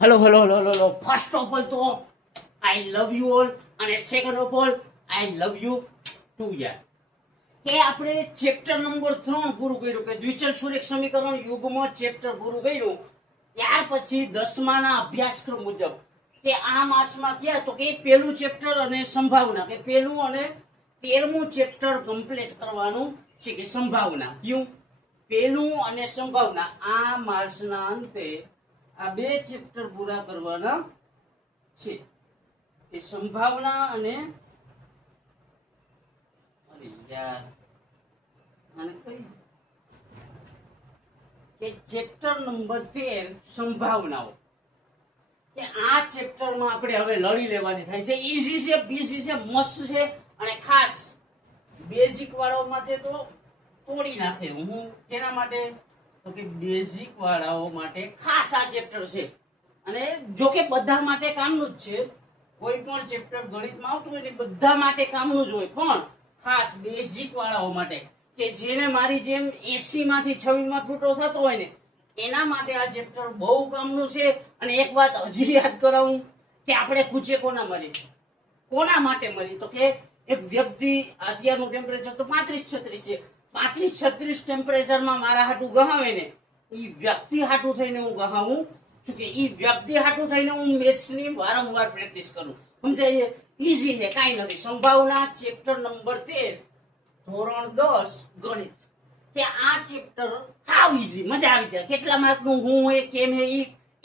Hello hello hello hello first of all તો I love you all, અને second of all I love you too યાર. કે આપણે chapter number 3 પૂરું કર્યું, કે દ્વિચલ સુરેખ સમીકરણ યુગ્મ ચેપ્ટર પૂરું કર્યું. ત્યાર પછી 10માના અભ્યાસક્રમ મુજબ કે આ માસમાં ક્યાં તો કે પહેલું ચેપ્ટર અને સંભાવના, કે પહેલું અને 13મું ચેપ્ટર કમ્પ્લીટ કરવાનું છે. કે સંભાવના કયું પહેલું અને સંભાવના, આ માસના અંતે આ બે ચેપ્ટર પૂરા કરવાના છે. એ સંભાવના અને અરે યાર આને કઈ કે ચેપ્ટર નંબર 13 સંભાવનાઓ, કે આ ચેપ્ટરમાં આપણે હવે લડી લેવાની થાય છે. ઈઝી છે, પીસી છે, મસ્ત છે, અને ખાસ બેઝિક વાળાઓ માટે તો તોડી નાખે. હું કેના માટે તો કે બેઝિક વાળાઓ માટે ખાસ આ ચેપ્ટર છે. અને જો કે બધા માટે કામનું જ છે, કોઈ પણ ચેપ્ટર ગણિતમાં આવતું હોય ને બધા માટે કામનું જ હોય, પણ ખાસ બેઝિક વાળાઓ માટે, કે જેને મારી જેમ 80 માંથી 26 માં છૂટો થતો હોય ને એના માટે આ ચેપ્ટર બહુ કામનું છે. અને એક વાત હજી યાદ કરાવું કે આપણે કુચે કોના મળી, કોના માટે મળી, તો કે એક વ્યક્તિ અત્યારનું ટેમ્પરેચર તો 35-36 છે. 35-36 ટેમ્પરેચરમાં મારા હાટું ગહાવે ને એ વ્યક્તિ હાટું થઈને હું ગહાવું છું, કે એ વ્યક્તિ હાટું થઈને હું મેથ્સની વારંવાર પ્રેક્ટિસ કરું. સમજાય? ઈઝી છે, કાંઈ નથી. સંભાવના ચેપ્ટર નંબર 13 ધોરણ 10 ગણિત, કે આ ચેપ્ટર હાવ ઈઝી, મજા આવી જાય. કેટલા માર્કનું હું હે કેમ હે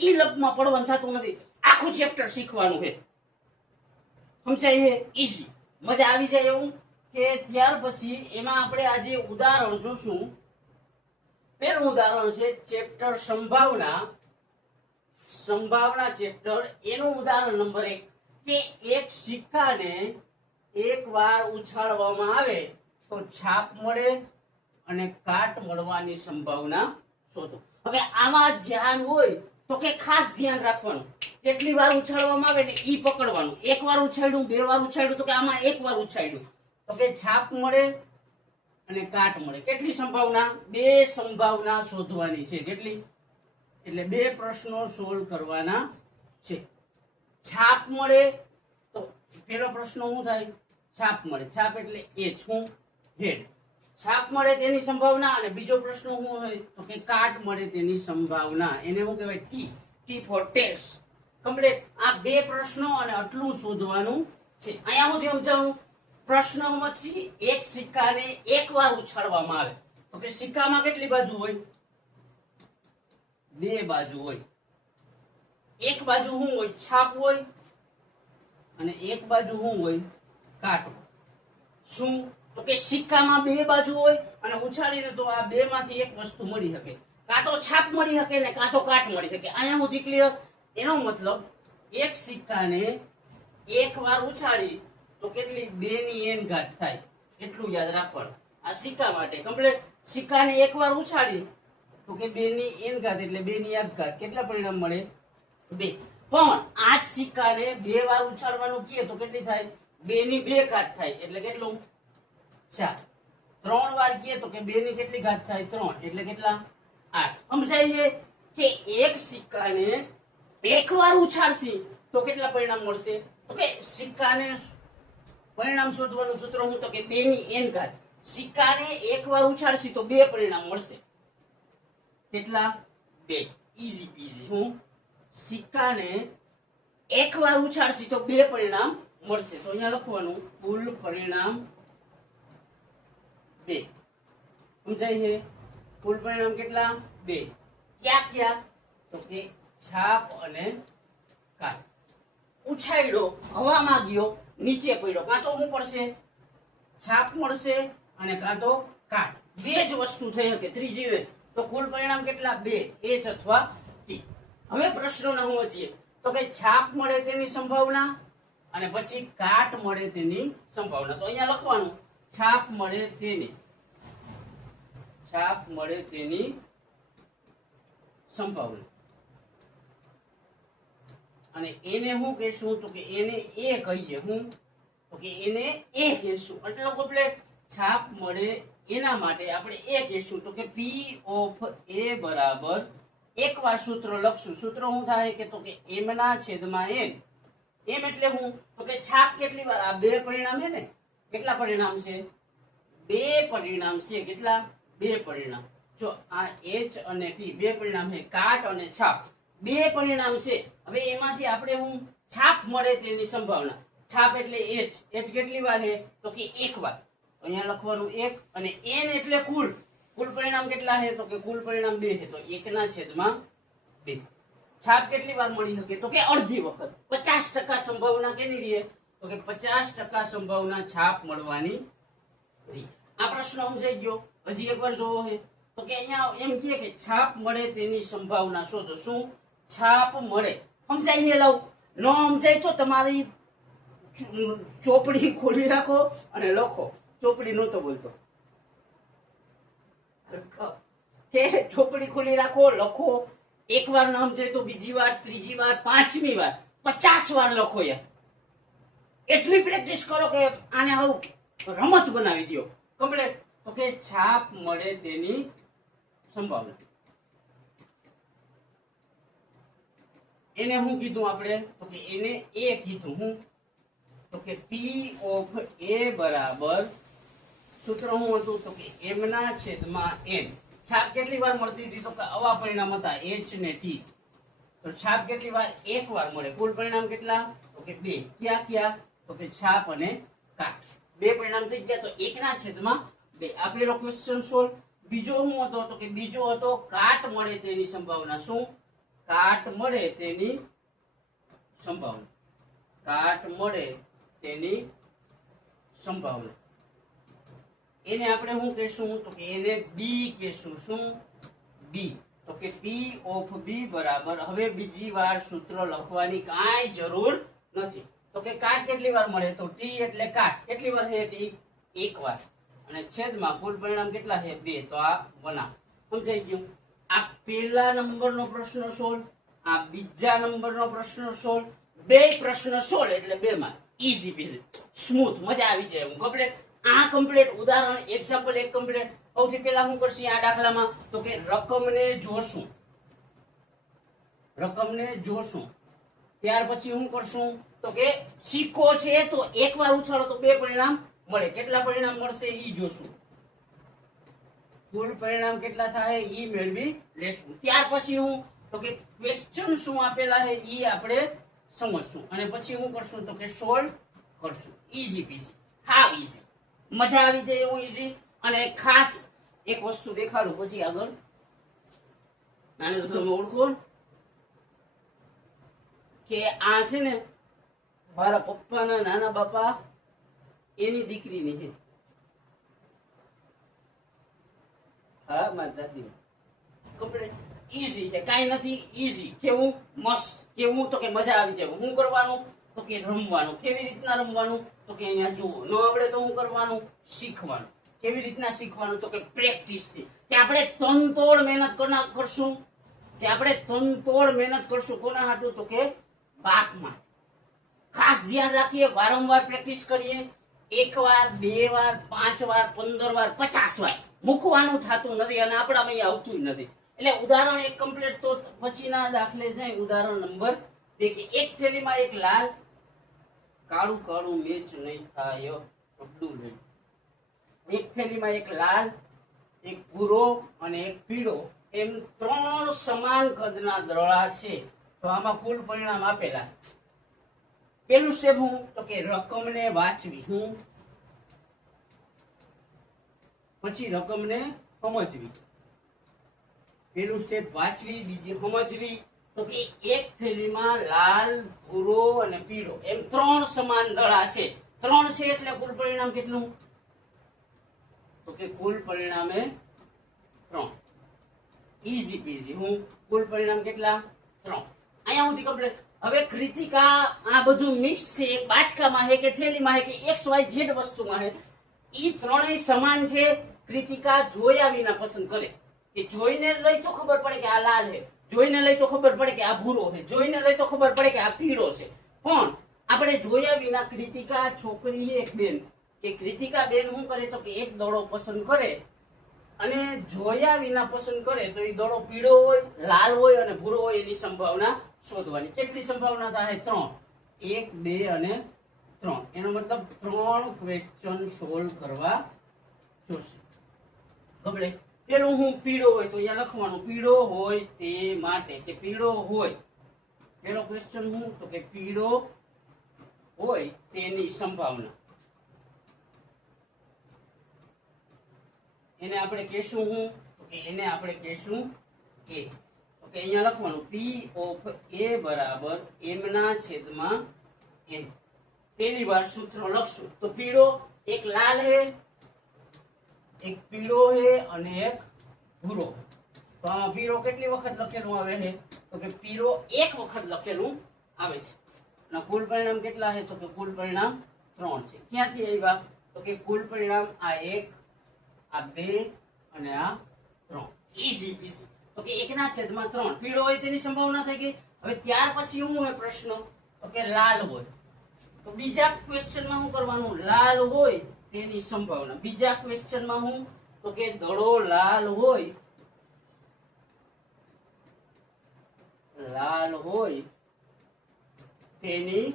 ઈ લપમાં પડવાનું થતું નથી, આખું ચેપ્ટર શીખવાનું છે. સમજાય? ઈઝી, મજા આવી જાય એવું. કે ત્યાર પછી એમાં આપણે આજે ઉદાહરણ જોશું. પહેલું ઉદાહરણ છે ચેપ્ટર સંભાવના, સંભાવના ચેપ્ટર, એનું ઉદાહરણ નંબર 1, કે એક સિક્કાને એકવાર ઉછાળવામાં આવે તો છાપ મળે અને કાટ મળવાની સંભાવના શોધો. હવે આમાં ધ્યાન હોય તો કે ખાસ ધ્યાન રાખવાનું, કેટલી વાર ઉછાળવામાં આવે ને ઈ પકડવાનું. એક વાર ઉછાળ્યું, બે વાર ઉછાળ્યું, તો કે આમાં એક વાર ઉછાળ્યું તો કે છાપ મળે અને કાટ મળે. કેટલી સંભાવના? 2 સંભાવના શોધવાની છે. કેટલી? એટલે 2 પ્રશ્નો સોલ્વ કરવાના છે. છાપ મળે તો પહેલો પ્રશ્ન શું થાય? છાપ મળે. છાપ એટલે એ શું? હેડ. છાપ મળે તેની સંભાવના. અને બીજો પ્રશ્ન શું હોય તો કે કાટ મળે તેની સંભાવના. એને શું કહેવાય? T for test. કમ્પ્લીટ. આ 2 પ્રશ્નો અને આટલું શોધવાનું છે. અહીંયા હું સમજાવું. પ્રશ્નમાં એક સિક્કાને એકવાર ઉછાળવામાં આવે તો કે સિક્કામાં કેટલી બાજુ હોય? 2 બાજુ હોય. એક બાજુ શું હોય? છાપ હોય, અને એક બાજુ શું હોય? કાટ. શું? તો કે સિક્કામાં 2 બાજુ હોય, અને ઉછાળીને તો આ 2 માંથી એક વસ્તુ મળી શકે. કાં તો છાપ મળી શકે ને કાં તો કાટ મળી શકે. અહીંયા સુધી ક્લિયર? એનો મતલબ એક સિક્કાને એકવાર ઉછાળી તો કેટલી? 2 ની n ઘાત થાય. એટલું યાદ રાખવાનું આ સિક્કા માટે. કમ્પ્લીટ. સિક્કાને એકવાર ઉછાળી તો કે 2 ની n ઘાત એટલે 2 ની યાદ ઘાત. કેટલા પરિણામ મળે? 2. પણ આ જ સિક્કાને 2 વાર ઉછાળવાનું કીએ તો કેટલી થાય? 2 ની 2 ઘાત થાય. એટલે કેટલું? 4. 3 વાર કીએ તો કે 2 ની કેટલી ઘાત થાય? 3. એટલે કેટલા? 8. સમજાય કે એક સિક્કાને એકવાર ઉછાળશી તો કેટલા પરિણામ મળશે? તો કે સિક્કાને પરિણામ શોધવાનું સૂત્ર હું તો કે 2 ની n ઘાત. સિક્કાને એકવાર ઉછાળશી તો 2 પરિણામ મળશે. કેટલા? 2. ઈઝી પીઝી. હું સિક્કાને એકવાર ઉછાળશી તો 2 પરિણામ મળશે. તો અહીંયા લખવાનું કુલ પરિણામ 2. સમજાય છે? કુલ પરિણામ કેટલા? 2. ક્યાં ક્યાં? તો કે છાપ અને કાટ. ઉછાળ્યો, હવામાં ગયો, નીચે પડ્યો, કાં તો શું પડશે? છાપ મળશે અને કાં તો કાટ. 2 જ વસ્તુ થઈ શકે, ત્રીજી વે. તો કુલ પરિણામ કેટલા? 2. H અથવા T. હવે પ્રશ્નોને સમજીએ. તો કે છાપ મળે તેની સંભાવના અને પછી કાટ મળે તેની સંભાવના. તો અહીંયા લખવાનું છાપ મળે તેની, છાપ મળે તેની સંભાવના. અને એને શું કહેશું? તો કે એને એ કહીએ. હું તો કે એને એ કહેશું. એટલે કમ્પ્લીટ. છાપ મળે એના માટે આપણે એ કહેશું તો કે P of A બરાબર એકવાર સૂત્ર લખશું. સૂત્ર શું થાય કે તો કે m ના છેદમાં n. એમ એટલે હું તો કે છાપ કેટલી વાર, આ બે પરિણામ છે ને, કેટલા પરિણામ છે? બે પરિણામ છે. કેટલા? બે પરિણામ. જો આ h અને t બે પરિણામ છે, કાટ અને છાપ બે પરિણામ છે. હવે એમાંથી આપણે હું છાપ મળે તેની સંભાવના, છાપ એટલે h કેટલી વાર છે તો કે એક વાર. અહીંયા લખવાનું એક, અને n એટલે કુલ પરિણામ કેટલા છે તો કે કુલ પરિણામ બે છે, તો 1/2. છાપ કેટલી વાર મળી શકે તો કે અડધી વખત. 50% સંભાવના કેની રહે તો કે 50% સંભાવના છાપ મળવાની રહી. આ પ્રશ્ન સમજાઈ ગયો? હજી એકવાર જોવો છે તો કે અહીંયા એમ કહે કે છાપ મળે તેની સંભાવના શોધો. શું? છાપ મળે. સમજાઈ લાવ, ન સમજાય તો તમારી ચોપડી ખોલી રાખો અને લખો. ચોપડી નહોતો બોલતો કે ચોપડી ખોલી રાખો, લખો. એક વાર ન સમજાય તો બીજી વાર, ત્રીજી વાર, પાંચમી વાર, 50 વાર લખો યાર. એટલી પ્રેક્ટિસ કરો કે આને આવું રમત બનાવી દો કમ્પ્લીટ. તો કે છાપ મળે તેની સંભાવના, એને શું કીધું આપણે તો કે એને એ કીધું. હું તો કે p of a બરાબર સૂત્ર શું હતું તો કે m ના છેદમાં n. છાપ કેટલી વાર મળતી હતી તો કે આવા પરિણામ હતા h ને t. તો છાપ કેટલી વાર? એક વાર મળે. કુલ પરિણામ કેટલા તો કે બે. ક્યાં તો કે છાપ અને કાટ બે પરિણામ થઈ ગયા, તો 1/2. આ પેલો ક્વેશ્ચન સોલ્વ. બીજો શું હતો તો કે બીજો હતો કાટ મળે તેની સંભાવના. શું? કાટ મળે તેની સંભાવના. કાટ મળે તેની સંભાવના એને આપણે શું કહેશું તો કે એને b કહેશું. શું? b. તો કે p of b બરાબર, હવે બીજી વાર સૂત્ર લખવાની કાંઈ જરૂર નથી. તો કે કાટ કેટલી વાર મળે તો t એટલે કાટ કેટલી વાર છે? t એક વાર. અને છેદમાં કુલ પરિણામ કેટલા છે? 2. તો આ બનાવ. સમજાઈ ગયું? આ પહેલા નંબરનો પ્રશ્ન સોલ્વ, આ બીજા નંબરનો પ્રશ્ન સોલ્વ. બે પ્રશ્ન સોલ્વ એટલે 2 માં ઈઝી પીઝી સ્મૂથ, મજા આવી જાય. હું કમ્પ્લીટ આ કમ્પ્લીટ ઉદાહરણ એક્ઝામ્પલ એક કમ્પ્લીટ. સૌથી પહેલા હું કરશું આ દાખલામાં તો કે રકમને જોશું. રકમને જોશું. ત્યાર પછી હું કરશું તો કે સિક્કો છે તો એકવાર ઉછાળો તો બે પરિણામ મળે. કેટલા પરિણામ મળશે ઈ જોશું. કુલ પરિણામ કેટલા થાય ઈ મેળવી લેશું. ત્યાર પછી હું તો કે ક્વેશ્ચન શું આપેલા છે ઈ આપણે સમજશું, અને પછી હું કરશું તો કે સોલ્વ કરશું. ઈઝી પીઝી, હાવ ઈઝી, મજા આવી જાય એવું ઈઝી. અને ખાસ એક વસ્તુ દેખાડું પછી આગળ. આને તો તમે ઓળખો કે આ છે ને મારા પપ્પાના નાના બાપા એની દીકરીની છે. હા, મારી દાદી. કમ્પ્લીટ ઈઝી છે, કાંઈ નથી. ઈઝી કેવું? મસ્ત. કેવું તો કે મજા આવી જાય. શું કરવાનું તો કે રમવાનું. કેવી રીતના રમવાનું તો કે અહીંયા જુઓ. ન આવડે તો શું કરવાનું? શીખવાનું. કેવી રીતના શીખવાનું તો કે પ્રેક્ટિસ થી. કે આપણે તનતોડ મહેનત કરશું. કે આપણે તનતોડ મહેનત કરશું કોના હાટું તો કે બાપમાં. ખાસ ધ્યાન રાખીએ, વારંવાર પ્રેક્ટિસ કરીએ. 1 વાર, 2 વાર, 5 વાર, 15 વાર, 50 વાર મૂકવાનું થતું નથી અને આપણામાં અહીંયા આવતું નથી. એટલે ઉદાહરણ એક કમ્પ્લીટ. તો પછીના દાખલે જાય ઉદાહરણ નંબર 2 કે એક થેલીમાં એક લાલ, કાળું કાળું મેચ નહીં થાય અબ્દુલ. એક થેલીમાં એક લાલ, એક ભૂરો અને એક પીળો, એમ 3 સમાન કદના દડા છે. તો આમાં કુલ પરિણામ આપેલા. પેલું સ્ટેપ હું તો કે રકમને વાંચવી. હું પછી રકમને સમજવી. પેલું સ્ટેપ વાંચવી, બીજી સમજવી. તો કે એક થેલીમાં લાલ, ભૂરો અને પીળો એમ 3 સમાન દડા છે. 3 છે એટલે કુલ પરિણામ કેટલું તો કે કુલ પરિણામે 3. ઈઝી પીઝી. હું કુલ પરિણામ કેટલા? 3. અહીંયા સુધી કમ્પ્લીટ. હવે કૃતિકા આ બધું મિક્સ છે. એક બાચકામાં છે કે થેલીમાં છે કે XYZ વસ્તુમાં છે. ઈ ત્રણેય સમાન છે. કૃતિકા જોયા વિના પસંદ કરે. કે જોઈને લઈ તો ખબર પડે કે આ લાલ છે, જોઈને લઈ તો ખબર પડે કે આ ભૂરો છે, જોઈને લઈ તો ખબર પડે કે આ પીળો છે. પણ આપણે જોયા વિના કૃતિકા છોકરી એક બેન કે કૃતિકા બેન શું કરે તો કે એક દડો પસંદ કરે અને જોયા વિના પસંદ કરે તો એ દડો પીળો હોય, લાલ હોય અને ભૂરો હોય એની સંભાવના શોધવાની. કેટલી સંભાવના થાય? 3. 1, 2 અને 3. એનો મતલબ 3 ક્વેશ્ચન સોલ્વ કરવા જોશે. ગબડે પેલું હું પીળો હોય તો અહીંયા લખવાનું પીળો હોય તે માટે, કે પીળો હોય. પેલો ક્વેશ્ચન હું તો કે પીળો હોય તેની સંભાવના. એને આપણે કહેશું હું તો કે એને આપણે કહેશું A. ઓકે, અહીંયા લખવાનું P of A બરાબર m ના છેદમાં n. પહેલી વાર સૂત્ર લખશું તો પીળો એક લાલ હે, એક પીળો હે અને એક ભૂરો. તો આમાં પીળો કેટલી વખત લખેલું આવે છે? તો કે પીળો એક વખત લખેલું આવે છે. અને કુલ પરિણામ કેટલા છે? તો કે કુલ પરિણામ 3 છે. ક્યાંથી આવ્યા? તો કે કુલ પરિણામ આ 1, આ 2 અને આ 3. ઈઝી પીઝી. તો કે 1 ના છેદમાં 3. પીળો હોય તેની સંભાવના થઈ ગઈ. હવે ત્યાર પછી શું હોય પ્રશ્ન? તો કે લાલ હોય. તો બીજા ક્વેશ્ચનમાં શું કરવાનું? લાલ હોય તેની સંભાવના. બીજા ક્વેશ્ચનમાં હું તો કે દડો લાલ હોય, લાલ હોય તેની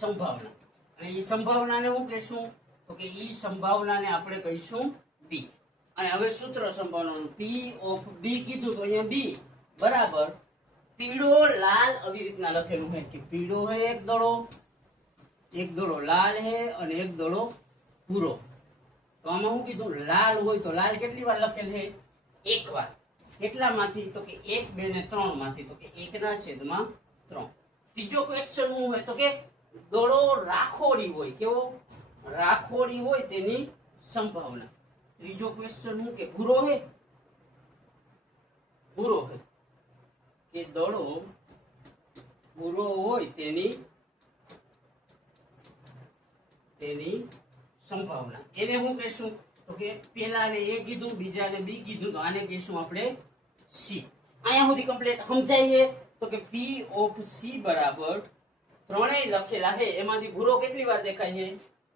સંભાવના. અને એ સંભાવનાને હું કહીશું તો કે ઈ સંભાવનાને આપણે કહીશું B. અને હવે સૂત્ર સંભાવનાનું P of B કીધું તો અહીંયા B બરાબર પીળો લાલ આવી રીતના લખેલું છે કે પીળો હે એક દડો લાલ હે અને એક દડો ભૂરો. તો આમાં હું કીધું લાલ હોય તો લાલ કેટલી વાર લખેલ છે? એક વાર. કેટલામાંથી? તો કે 1, 2 ને 3 માંથી. તો કે 1 ના છેદમાં 3. ત્રીજો ક્વેશ્ચન શું હોય? તો કે દડો રાખોડી હોય. કેવો? રાખોડી હોય તેની સંભાવના. ત્રીજો ક્વેશ્ચન શું કે ભૂરો હે કે દડો ભૂરો હોય તેની સંભાવના. એને હું કહેશું તો કે પેલાને A કીધું, બીજાને B કીધું, તો આને કહેશું આપણે C. અહીંયા સુધી કમ્પ્લીટ સમજાય છે? તો કે P of C બરાબર ત્રણેય લખેલા છે એમાંથી ભૂરો કેટલી વાર દેખાય છે?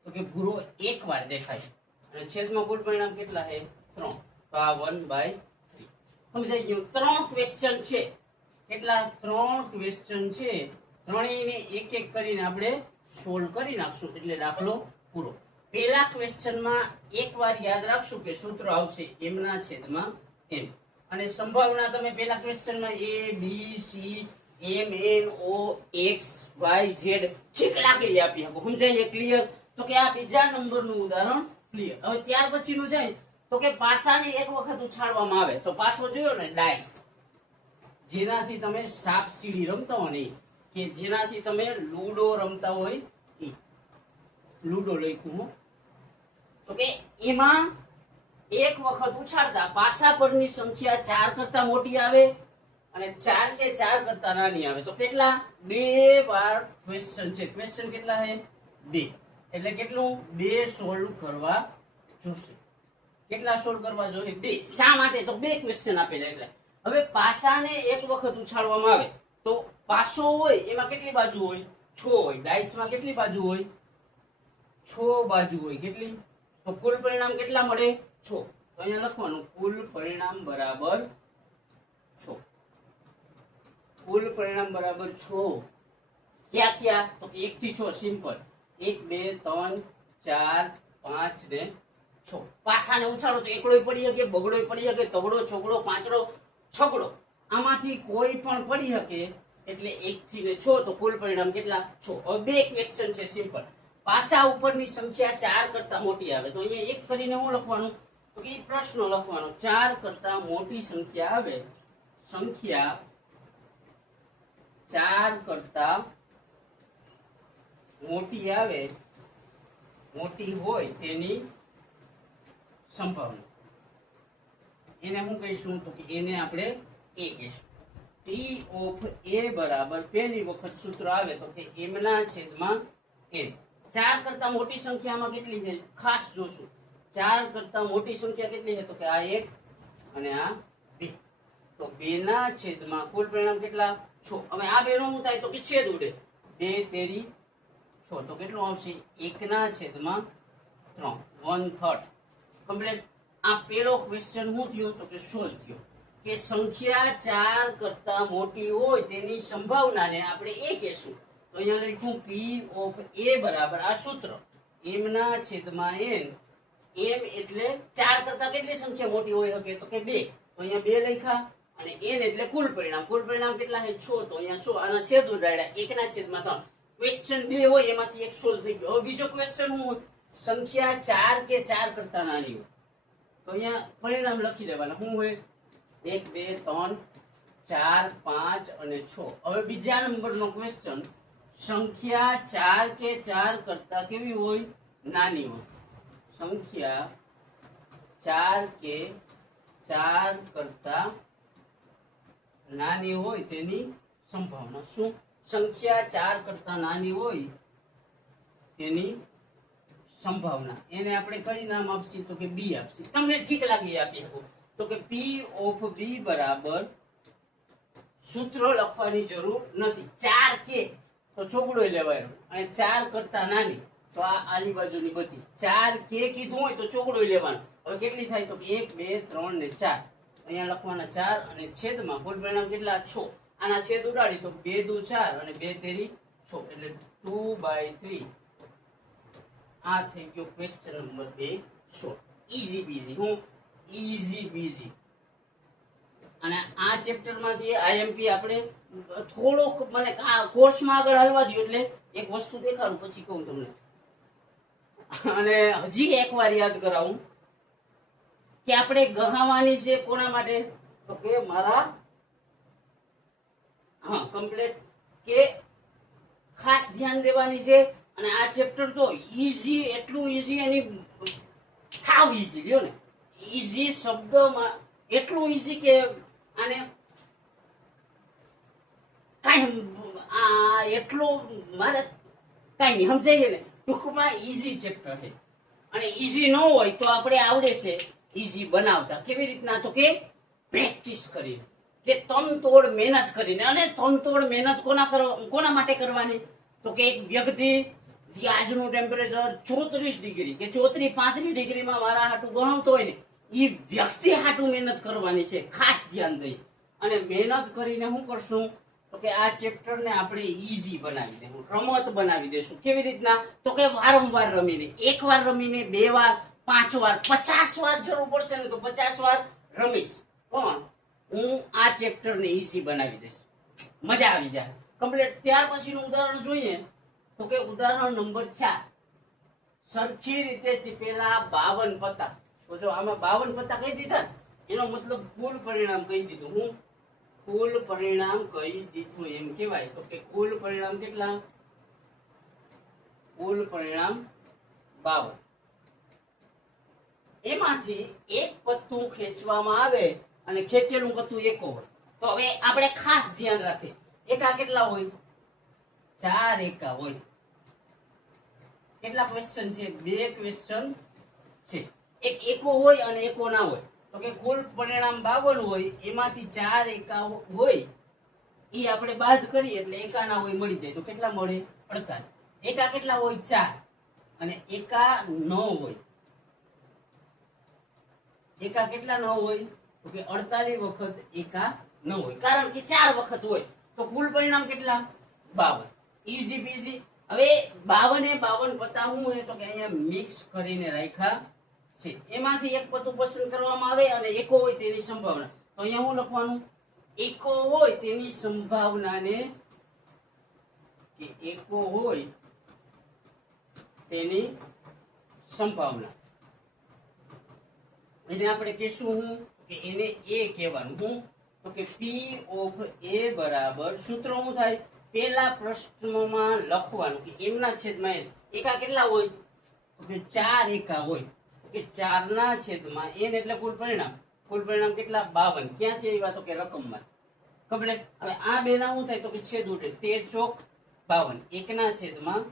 તો કે ભૂરો એક વાર દેખાય. અને છેદમાં કુલ પરિણામ કેટલા છે? 3. તો આ 1/3 સમજાઈ ગયું. 3 ક્વેશ્ચન છે. કેટલા? 3 ક્વેશ્ચન છે. ત્રણેયને એક એક કરીને આપણે સોલ્વ કરી નાખશું એટલે દાખલો પૂરો. પહેલા ક્વેશ્ચનમાં એકવાર યાદ રાખશું કે સૂત્ર આવશે m ના છેદમાં n. અને સંભાવના તમે પહેલા ક્વેશ્ચનમાં A, B, C, M, N, O, X, Y, Z ઠીક લાગી આપી શકો. સમજાય? ક્લિયર? તો કે આ બીજા નંબરનું ઉદાહરણ ક્લિયર. હવે ત્યાર પછીનું જાય તો કે પાસાને એક વખત ઉછાળવામાં આવે. તો પાસો જોયો ને? ડાઇસ. જેનાથી તમે સાપ સીડી રમતા હોય ને, કે જેનાથી તમે લૂડો રમતા હોય એ લૂડો લખ્યું. તો કે એમાં એક વખત ઉછાળતા પાસા પરની સંખ્યા 4 કરતા મોટી આવે અને 4 કે 4 કરતા નાની આવે. તો કેટલા? 2 વાર ક્વેશ્ચન છે. ક્વેશ્ચન કેટલા છે? 2. એટલે કેટલું? 2 સોલ્વ કરવા જોશે. કેટલા સોલ્વ કરવા જોઈએ? 2. શા માટે? તો 2 ક્વેશ્ચન આપેલા એટલે. હવે પાસાને એક વખત ઉછાળવામાં આવે તો પાસો હોય એમાં કેટલી બાજુ હોય? 6 હોય. ડાઇસમાં કેટલી બાજુ હોય? 6 બાજુ હોય. કેટલી? તો કુલ પરિણામ કેટલા મળે? 6. તો અહીંયા લખવાનું કુલ પરિણામ બરાબર 6. કુલ પરિણામ બરાબર 6. ક્યાં ક્યાં? તો 1 થી 6 સિમ્પલ. 1, 2, 3, 4, 5 ને 6. પાસાને ઉછાળો તો એકડોય પડી શકે, બગડોય પડી શકે, તગડો, ચોગડો, પાંચડો, છગડો આમાંથી કોઈ પણ પડી શકે. એટલે 1 થી ને 6 તો કુલ પરિણામ કેટલા? 6. હવે 2 ક્વેશ્ચન છે સિમ્પલ. પાસા ઉપરની સંખ્યા 4 કરતા મોટી આવે તો અહીંયા એક કરીને હું લખવાનું તો કે પ્રશ્ન લખવાનો 4 કરતા મોટી સંખ્યા આવે. સંખ્યા 4 કરતા મોટી આવે, મોટી હોય તેની સંભાવના. એને હું કહીશું તો કે એને આપણે A કહીશું. P of A બરાબર પહેલી વખત સૂત્ર આવે તો કે m ના છેદમાં n. 4 કરતા મોટી સંખ્યામાં કેટલી છે? ખાસ જોશું. 4 કરતા મોટી સંખ્યા કેટલી છે? તો કે આ 1 અને આ 2. તો 2 ના છેદમાં કુલ પરિણામ કેટલા? 6. હવે આ બેનો શું થાય? તો કે છેદ ઉડે. 2 તેરી 6. તો કેટલું આવશે? 1 ના છેદમાં 3. 1/3 કમ્પ્લીટ. આ પેલો ક્વેશ્ચન શું થયો તો કે સોલ્વ થયો કે સંખ્યા 4 કરતા મોટી હોય તેની સંભાવનાને આપણે એ કહેશું. તો અહીંયા લખ્યું p ઓફ a બરાબર આ સૂત્ર m ના છેદમાં n. m એટલે 4 કરતા કેટલી સંખ્યા મોટી હોય શકે તો કે 2. તો અહીંયા 2 લખ્યા અને n એટલે કુલ પરિણામ. કુલ પરિણામ કેટલા છે 6. તો અહીંયા 6 આના છેદ ઉડાડ્યા 1 ના છેદમાં 3. ક્વેશ્ચન 2 હોય એમાંથી એક સોલ્વ થઈ ગયો. હવે બીજો ક્વેશ્ચન હું સંખ્યા 4 કે 4 કરતા નાની હોય તો અહીંયા પરિણામ લખી દેવાના. શું હોય 1 2 3 4 5 અને 6. હવે બીજા નંબરનો ક્વેશ્ચન સંખ્યા 4 કે 4 કરતા કેવી હોય નાની હોય. સંખ્યા 4 કે 4 કરતા નાની હોય તેની સંભાવના. શું સંખ્યા 4 કરતા નાની હોય તેની સંભાવના એને આપણે કઈ નામ આપશું તો કે b આપશું. તમને ઠીક લાગે આપી આપો તો કે p ઓફ b બરાબર સૂત્ર લખવાની જરૂર નથી. 4 કે તો ચોગડો લેવાય અને 4 કરતા નાની તો આ આલી બાજુની બધી 4 કે કીધું હોય તો ચોગડો લેવાનો. હવે કેટલી થાય તો 1 2 3 ને 4 અહીંયા લખવાના 4 અને છેદમાં કુલ પરિણામ કેટલા 6. આના છેદ ઉડાડી તો 2 દુ 4 અને 2 તેરી 6 એટલે 2/3. આ થઈ ગયો question number 2 short. Easy busy. હું ઈઝી બીઝી. અને આ ચેપ્ટર માંથી આઈએમપી આપણે થોડોક મને કોર્સમાં આગળ હાલવા દો એટલે એક વસ્તુ દેખાડું પછી કહું તમને. અને હજી એકવાર યાદ કરાવું કે આપણે ગહાવાની છે કોના માટે તો કે મારા કમ્પ્લીટ કે ખાસ ધ્યાન દેવાની છે. અને આ ચેપ્ટર તો ઈઝી એટલું ઈઝી એની હાવ ઈઝી લ્યો ને. ઈઝી શબ્દમાં એટલું ઈઝી કે આને કાંઈ એટલું મારે કાંઈ નહીં સમજાય ને. ટૂંકમાં ઈઝી ચેપ્ટર છે અને ઈઝી ન હોય તો આપણે આવડે છે ઈઝી બનાવતા. કેવી રીતના તો કે પ્રેક્ટિસ કરીને કે તનતોડ મહેનત કરીને. અને તનતોડ મહેનત કોના માટે કરવાની તો કે એક વ્યક્તિ જે આજનું ટેમ્પરેચર 34 ડિગ્રી કે 34-35 ડિગ્રીમાં મારા હાટું ગણાવતો હોય ને એ વ્યક્તિ હાટું મહેનત કરવાની છે. ખાસ ધ્યાન દઈ અને મહેનત કરીને શું કરશું તો કે આ ચેપ્ટરને આપણે ઈઝી બનાવી દેવું, રમત બનાવી દેશું. કેવી રીતના તો કે વારંવાર રમીને, એકવાર રમીને 2 વાર 5 વાર 50 વાર જરૂર પડશે ને તો 50 વાર રમીશ. પણ હું આ ચેપ્ટરને ઈઝી બનાવી દઈશ. મજા આવી જાય કમ્પ્લીટ. ત્યાર પછીનું ઉદાહરણ જોઈએ તો કે ઉદાહરણ નંબર 4. સરખી રીતે ચીપેલા 52 પત્તા. તો જો આમાં 52 પત્તા કહી દીધા એનો મતલબ કુલ પરિણામ કહી દીધું. હું કુલ પરિણામ કહી દીધું એમ કહેવાય. તો કે કુલ પરિણામ કેટલા? કુલ પરિણામ 52. એમાંથી એક પત્તું ખેંચવામાં આવે અને ખેંચેલું પત્તું એકો હોય તો હવે આપણે ખાસ ધ્યાન રાખીએ એકા કેટલા હોય? 4 એકા હોય. કેટલા ક્વેશ્ચન છે? 2 ક્વેશ્ચન છે. એક એકો હોય અને એકો ના હોય. તો કે કુલ પરિણામ 52 હોય એમાંથી 4 એકા હોય એ આપણે બાદ કરીએ એટલે એકા ના હોય મળી જાય. તો કેટલા મળે? 48. એકા કેટલા હોય? 4 અને એકા 9 હોય. એકા કેટલા 9 હોય? તો કે 48 વખત એકા 9 હોય. કારણ કે 4 વખત હોય તો કુલ પરિણામ કેટલા? 52. ઈઝી પીઝી. હવે 52 એ 52 પત્તા શું હોય તો કે અહીંયા મિક્સ કરીને રાખ્યા છે. એમાંથી એક પત્તું પસંદ કરવામાં આવે અને એકો હોય તેની સંભાવના. તો અહીંયા શું લખવાનું? એકો હોય તેની સંભાવનાને કે એકો હોય તેની સંભાવના એને આપણે કહેશું હું કે એને એ કહેવાનું. હું તો કે p ઓફ a બરાબર સૂત્ર શું થાય? પેલા પ્રશ્નમાં લખવાનું કે m ના છેદમાં n. એકા કેટલા હોય? તો કે 4 એકા હોય. તો કે 4 ના છેદમાં n એટલે કુલ પરિણામ. કુલ પરિણામ કેટલા? 52. ક્યાંથી આવ્યા? તો કે રકમમાં કમ્પ્લીટ. હવે આ બે ના શું થાય? તો કે છેદ ઉડે. 13 ચોક 52. 1 ના છેદમાં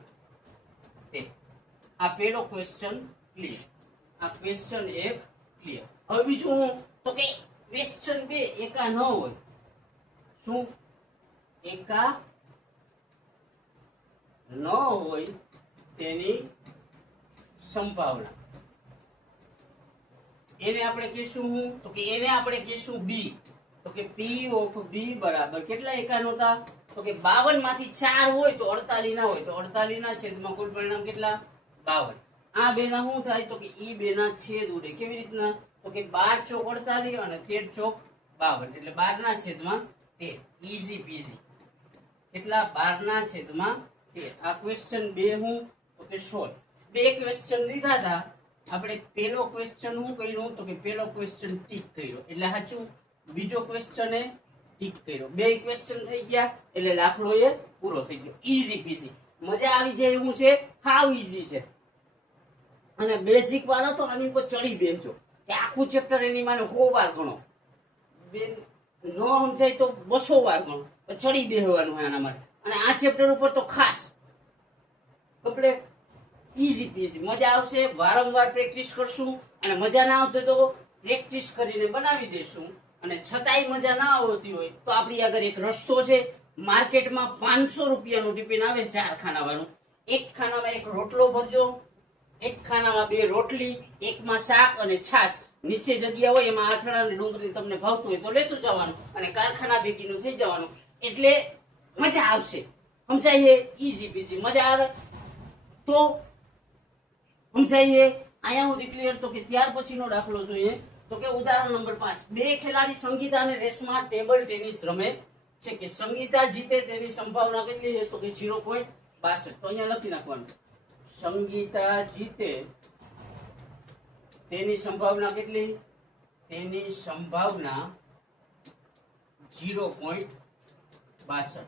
13. આ પેલો ક્વેશ્ચન ક્લિયર. આ ક્વેશ્ચન 1 ક્લિયર. હવે બીજું હું તો કે ક્વેશ્ચન 2 એકા ન હોય. શું? એકા ન હોય તેની સંભાવના. એને આપણે કહીશું હું તો કે એને આપણે કહીશું બી તો કે પી ઓફ બી બરાબર કેટલા એકાનો હતા તો કે 52 માંથી 4 હોય તો 48 ના હોય તો 48 ના છેદમાં કુલ પરિણામ કેટલા 52 આ બે ના શું થાય તો કે ઈ બે ના છેદ ઉડે કેવી રીતના તો કે 12 ચોક 48 અને 13 ચોક 52 એટલે 12 ના છેદમાં 13 ઈઝી પીઝી કેટલા 12 ના છેદમાં 13 આ ક્વેશ્ચન 2 હું તો કે સોલ્વ બે ક્વેશ્ચન લીધા હતા આપણે પહેલો ક્વેશ્ચન શું કર્યું તો કે પહેલો ક્વેશ્ચન ટીક કર્યો એટલે સાચું બીજો ક્વેશ્ચન એ ટીક કર્યો બે ક્વેશ્ચન થઈ ગયા એટલે દાખલો એ પૂરો થઈ ગયો ઈઝી પીઝી મજા આવી જાય એવું છે હાવ ઈઝી છે અને બેઝિક વાળો તો આની પર ચડી બેસજો કે આખું ચેપ્ટર એની માને 100 વાર ગણો બેન નો સમજાય તો 200 વાર ગણો ચડી બેસવાનું હોય આના માટે અને આ ચેપ્ટર ઉપર તો ખાસ કપડે ઈઝી પીઝી મજા આવશે વારંવાર પ્રેક્ટિસ કરશું અને મજા ના આવતી તો પ્રેક્ટિસ કરીને બનાવી દેશું અને છતાંય મજા ના આવતી હોય તો આપણી આગળ એક રસ્તો છે માર્કેટમાં 500 રૂપિયાનું ટિફિન આવે 4 ખાના વાળું એક ખાનામાં એક રોટલો ભરજો એક ખાનામાં 2 રોટલી એકમાં શાક અને છાશ નીચે જગ્યા હોય એમાં આથણા અને ડુંગળી તમને ભાવતું હોય તો લેતું જવાનું અને કારખાના ભેગીનું થઈ જવાનું એટલે મજા આવશે સમજાય ઈઝી પીઝી મજા આવે તો સમજાય અહીંયા હું ક્લિયર તો કે ત્યાર પછીનો દાખલો જોઈએ તો કે ઉદાહરણ નંબર 5 બે ખેલાડી સંગીતા અને રેશમા ટેબલ ટેનિસ રમે છે કે સંગીતા જીતે તેની સંભાવના કેટલી છે તો કે 0.62 તો અહીંયા લખી નાખવાનું સંગીતા જીતે તેની સંભાવના કેટલી તેની સંભાવના 0.62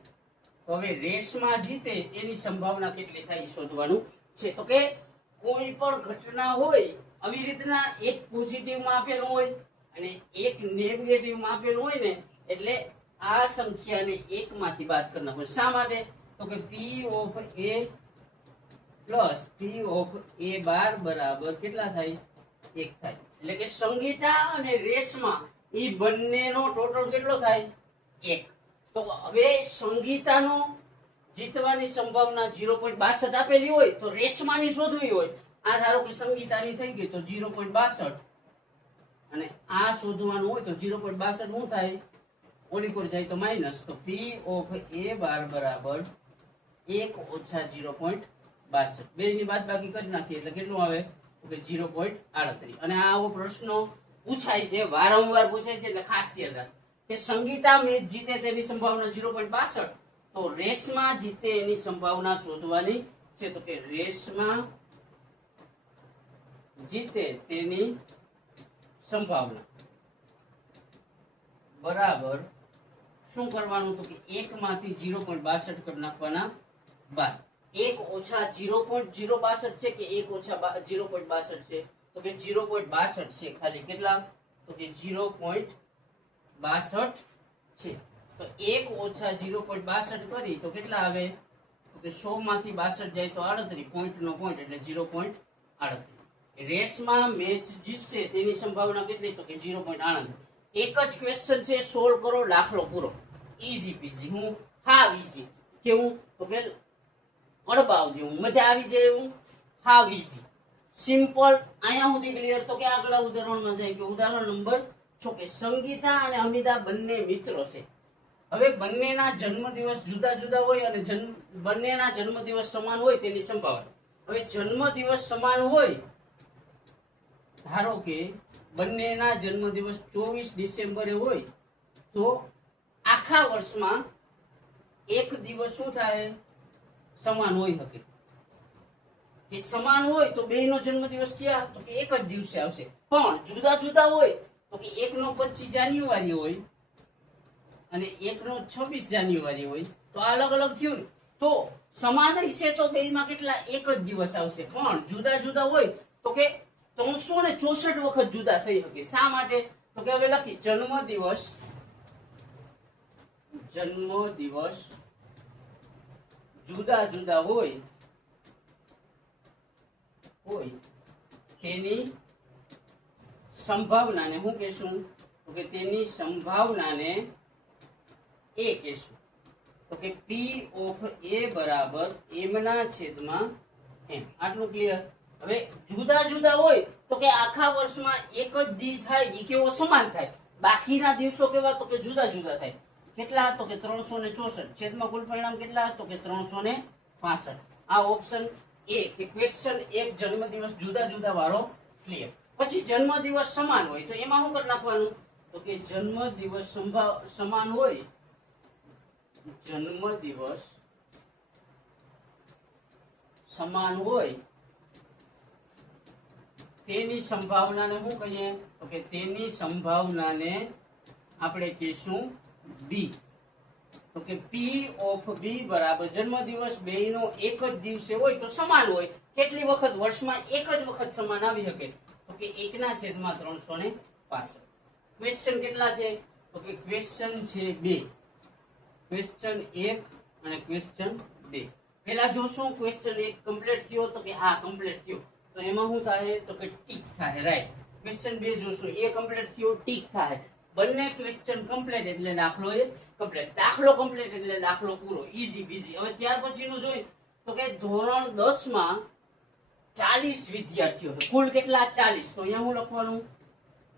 તો હવે રેશમા જીતે એની સંભાવના કેટલી થાય શોધવાનું છે તો કે કોઈ પણ ઘટના હોય આવી રીતના એક પોઝિટિવ માં આપેલું હોય અને એક નેગેટિવ માં આપેલું હોય ને એટલે આ સંખ્યાને એક માંથી બાદ કરી નાખો શા માટે તો કે p of a plus p of a બાર બરાબર કેટલા થાય 1 થાય એટલે કે સંગીતા અને રેશમા એ બંનેનો ટોટલ કેટલો થાય 1 તો હવે સંગીતાનો જીતવાની સંભાવના 0.62 આપેલી હોય તો રેશમાની શોધવી હોય આ ધારો કે સંગીતાની થઈ ગઈ તો 0.62 અને આ શોધવાનું હોય તો 0.62 શું થાય ઓલી કોર જાય તો માઈનસ તો p ઓફ a બાર બરાબર 1 ઓછા 0.62 બેની બાદબાકી કરી નાખીએ એટલે કેટલું આવે તો કે 0.38 અને આવો પ્રશ્નો પૂછાય છે વારંવાર પૂછાય છે એટલે ખાસ ધ્યાન રાખ કે સંગીતા મેચ જીતે તેની સંભાવના 0.62 તો રેશમા જીતે એની સંભાવના શોધવાની છે તો કે રેશમા જીતે તેની સંભાવના બરાબર શું કરવાનું તો કે 1 માંથી 0.62 કરી નાખવાના બાદ 1 ઓછા 0.062 છે કે 1 ઓછા 0.62 છે તો કે 0.62 છે ખાલી કેટલા તો કે 0.62 છે તો 1 ઓછા 0.62 કરી તો કેટલા આવે તો કે 100 માંથી 62 જાય તો 38 પોઈન્ટ નો પોઈન્ટ એટલે 0.38 રેસમાં મેચ જીતશે તેની સંભાવના કેટલી તો કે 0.38 એક જ ક્વેશ્ચન છે સોલ્વ કરો દાખલો પૂરો ઈઝી પીઝી હું હાવ ઈઝી કેવું તો કે અડબાવ જેવું મજા આવી જાય એવું હાવ ઈઝી સિમ્પલ અહીંયા સુધી ક્લિયર તો કે આગલા ઉદાહરણમાં જાય કે ઉદાહરણ નંબર 6 કે સંગીતા અને અમિતા બંને મિત્રો છે હવે બંનેના જન્મદિવસ જુદા જુદા હોય અને બંનેના જન્મદિવસ સમાન હોય તેની સંભાવના હવે જન્મદિવસ સમાન હોય ધારો કે બંનેના જન્મદિવસ 24 ડિસેમ્બરે હોય તો આખા વર્ષમાં એક દિવસ શું થાય સમાન હોઈ શકે કે સમાન હોય તો બેયનો જન્મદિવસ ક્યાં તો કે એક જ દિવસે આવશે પણ જુદા જુદા હોય તો કે એકનો 25 જાન્યુઆરી હોય અને એકનો 26 જાન્યુઆરી હોય તો અલગ અલગ થયું ને તો સમાન છે તો બેયમાં કેટલા એક જ દિવસ આવશે પણ જુદા જુદા હોય તો કે 364 વખત જુદા થઈ શકે શા માટે તો કે હવે લખી જન્મદિવસ જુદા જુદા હોય તેની સંભાવનાને શું કહેશું તો કે તેની સંભાવનાને એ કહેશું તો કે p ઓફ a બરાબર m ના છેદમાં m આટલું ક્લિયર હવે જુદા જુદા હોય તો તો કે આખા વર્ષમાં એક જ દી થાય એ કેવો સમાન થાય, બાકીના દિવસો કેવા તો કે જુદા જુદા થાય. કેટલા? તો કે 364. છેદમાં કુલ પરિણામ કેટલા? તો કે 365. આ ઓપ્શન એ કે ક્વેશ્ચન એક જન્મદિવસ જુદા જુદા વાળો ક્લિયર. પછી જન્મદિવસ સમાન હોય તો એમાં શું કરી નાખવાનું? તો કે જન્મદિવસ સમાન હોય, જન્મદિવસ સમાન હોય તેની સંભાવનાને શું કહીએ? તો કે તેની સંભાવનાને આપણે કહીશું બી. તો કે પી ઓફ બી બરાબર જન્મદિવસ બેયનો એક જ દિવસે હોય તો સમાન હોય. કેટલી વખત? વર્ષમાં એક જ વખત સમાન આવી શકે. તો કે 1/365. ક્વેશ્ચન કેટલા છે? તો કે ક્વેશ્ચન છે 2. ક્વેશ્ચન 1 અને ક્વેશ્ચન 2. પહેલા જોશું ક્વેશ્ચન 1 કમ્પ્લીટ થયો તો કે હા કમ્પ્લીટ થયો, તો એમાં શું થાય? તો કે ટીક થાય, રાઈટ. ક્વેશ્ચન 2 જોશું, એ કમ્પ્લીટ થયો, ટીક થાય. બંને ક્વેશ્ચન કમ્પ્લીટ એટલે દાખલો એ કમ્પ્લીટ, દાખલો કમ્પ્લીટ એટલે દાખલો પૂરો. Easy busy. હવે ત્યાર પછીનું જોઈએ તો કે ધોરણ 10 માં 40 વિદ્યાર્થીઓ છે. કુલ કેટલા? 40. તો અહીંયા હું લખવાનું?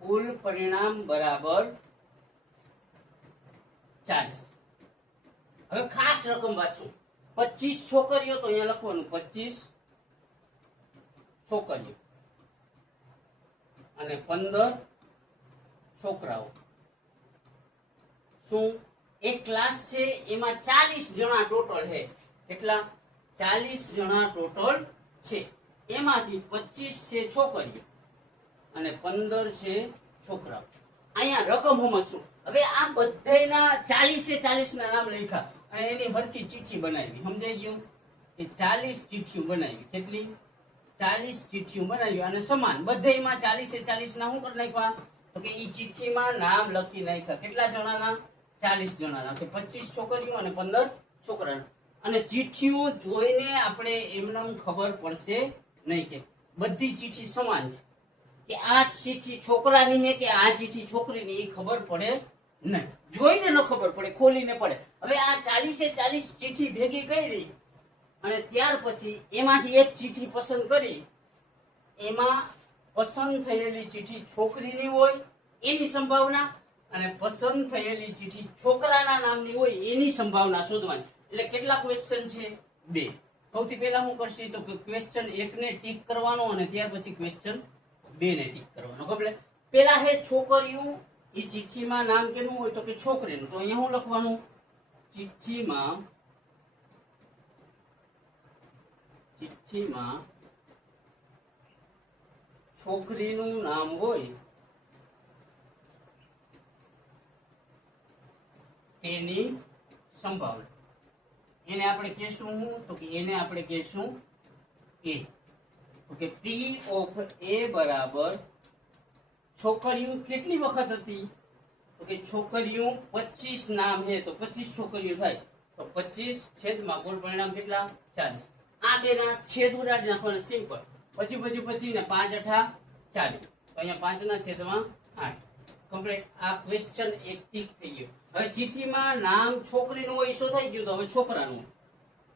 કુલ પરિણામ બરાબર 40. હવે ખાસ રકમ વાંચશું. 25 છોકરીઓ, તો અહીંયા લખવાનું 25 છોકરીઓ અને 15 છોકરાઓ. શું? એક ક્લાસ છે એમાં 40 જણા ટોટલ છે. કેટલા? 40 જણા ટોટલ છે. એમાંથી 25 છે છોકરીઓ અને 15 છે છોકરાઓ. અહીંયા રકમ સમજશું. હવે આ બધાયના 40 ના નામ લખ્યા અને એની હરખી ચિઠ્ઠી બનાવી. સમજાઈ ગયું? એ 40 ચિઠ્ઠીઓ બનાવી. કેટલી? 40 ચિઠ્ઠીઓ બનાવી અને સમાન બધાયમાં 40 ના શું કરી નાખ્યા? તો કે એ ચિઠ્ઠીમાં નામ લખી નાખ્યા. કેટલા જણાના? 40 જણાના. કે 25 છોકરીઓ અને 15 છોકરાના. અને ચિઠ્ઠીઓ જોઈને આપણે એમને ખબર પડશે નહીં કે બધી ચિઠ્ઠી સમાન છે, કે આ ચિઠ્ઠી છોકરાની છે કે આ ચિઠ્ઠી છોકરીની, એ ખબર પડે નહીં. જોઈને ન ખબર પડે, ખોલીને પડે. હવે આ 40 ચિઠ્ઠી ભેગી કરી અને ત્યાર પછી એમાંથી એક ચિઠ્ઠી પસંદ કરી, એમાં પસંદ થયેલી ચિઠ્ઠી છોકરીની હોય એની સંભાવના અને પસંદ થયેલી ચિઠ્ઠી છોકરાના નામની હોય એની સંભાવના શોધવાની. એટલે કેટલા ક્વેશ્ચન છે? 2. સૌથી પહેલા હું કરશે તો કે ક્વેશ્ચન 1 ને ટીક કરવાનો અને ત્યાર પછી ક્વેશ્ચન 2 ને ટીક કરવાનો. ખબર? પેલા હે છોકરીઓ, એ ચિઠ્ઠીમાં નામ કેનું હોય? તો કે છોકરીનું. તો અહીંયા હું લખવાનું? ચિઠ્ઠીમાં છોકરીનું નામ હોય તેની સંભાવના. એને આપણે કહેશું હું? તો કે એને આપણે કહેશું એ. તો કે પી ઓફ એ બરાબર છોકરીઓ કેટલી વખત હતી? તો કે છોકરીઓ 25 નામ છે તો 25 છોકરીઓ થાય. તો 25 છેદમાં કુલ પરિણામ કેટલા? 40. આ બે ના છેદ ઉડાડી નાખવાના સિમ્પલ. પછી ને 5 8 40. તો અહીંયા 5 ના છેદમાં 8. કમ્પ્લીટ. આ ક્વેશ્ચન 1 ટીક થઈ ગયો. હવે ચિઠ્ઠીમાં નામ છોકરીનું હોય શું થઈ ગયું? તો હવે છોકરાનું.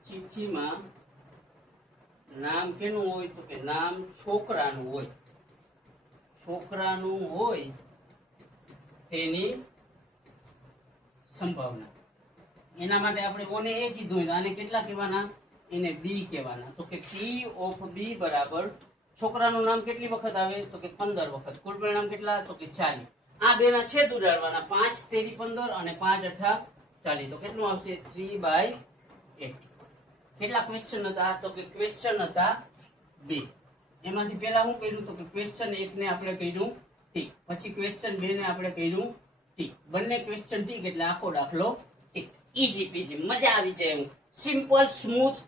ચિઠ્ઠીમાં નામ કેનું હોય? તો કે નામ છોકરાનું હોય. છોકરાનું હોય તેની સંભાવના. એના માટે આપણે ઓને એ કીધું, આને કેટલા કહેવાના? એને બી કહેવાના. તો કે પી ઓફ બી બરાબર છોકરાનું નામ કેટલી વખત આવે? તો કે 15 વખત. કુલ પરિણામ કેટલા? તો કે 40. આ બે ના છેદ ઉડાડવાના. 5 તેરી 15 અને 5 8 40. તો કેટલું આવશે? 3/8. કેટલા ક્વેશ્ચન હતા? તો કે ક્વેશ્ચન હતા 2. એમાંથી પહેલા શું કર્યું? તો કે ક્વેશ્ચન 1 ને આપણે કર્યું ઠીક, પછી ક્વેશ્ચન 2 ને આપણે કર્યું ઠીક. બંને ક્વેશ્ચન ઠીક એટલે આખો દાખલો ઠીક. ઈઝી પીઝી, મજા આવી જાય એવું. Simple, smooth,